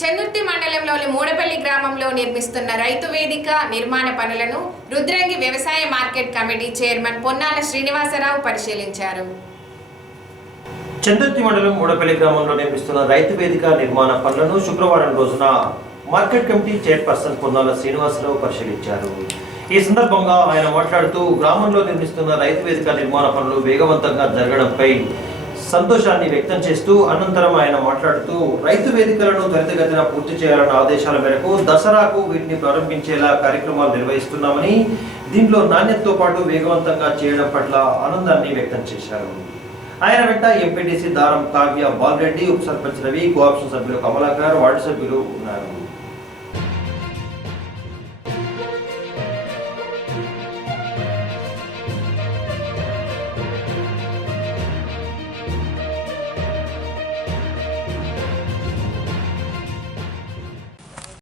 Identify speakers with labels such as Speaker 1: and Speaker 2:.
Speaker 1: చందుర్తి మండలంలోని మూడపల్లి గ్రామంలో నిర్మిస్తున్న రైతు వేదిక నిర్మాణ పనులను రుద్రంగి వ్యవసాయ market committee chairman Ponnala Srinivasarao పరిశీలించారు.
Speaker 2: చందుర్తి మండలం మూడపల్లి గ్రామంలో నిర్మిస్తున్న రైతు వేదిక నిర్మాణ పనులను శుక్రవారం రోజున market committee chairperson Ponnala Srinivasarao పరిశీలించారు. ఈ సందర్భంగా ఆయన మాట్లాడుతూ గ్రామంలో నిర్మిస్తున్న రైతు వేదిక నిర్మాణ పనులు వేగవంతంగా జరగడంపై సంతోషాన్ని వ్యక్తం చేస్తూ అనంతరం ఆయన మాట్లాడుతూ రైతు వేదికలను త్వరితగతిన పూర్తి చేయాలన్న ఆదేశాల మేరకు దసరాకు వీటిని ప్రారంభించేలా కార్యక్రమాలు నిర్వహిస్తున్నామని దీంట్లో నాణ్యతతో పాటు వేగవంతంగా చేయడం పట్ల ఆనందాన్ని వ్యక్తం చేశారు. ఆయన వెంట ఎంపీటీసీ దారం కావ్య బాలరెడ్డి ఉప సర్పంచ్ రవి కోఆప్షన్ సభ్యులు కమలాకర్ వార్డు సభ్యులు ఉన్నారు.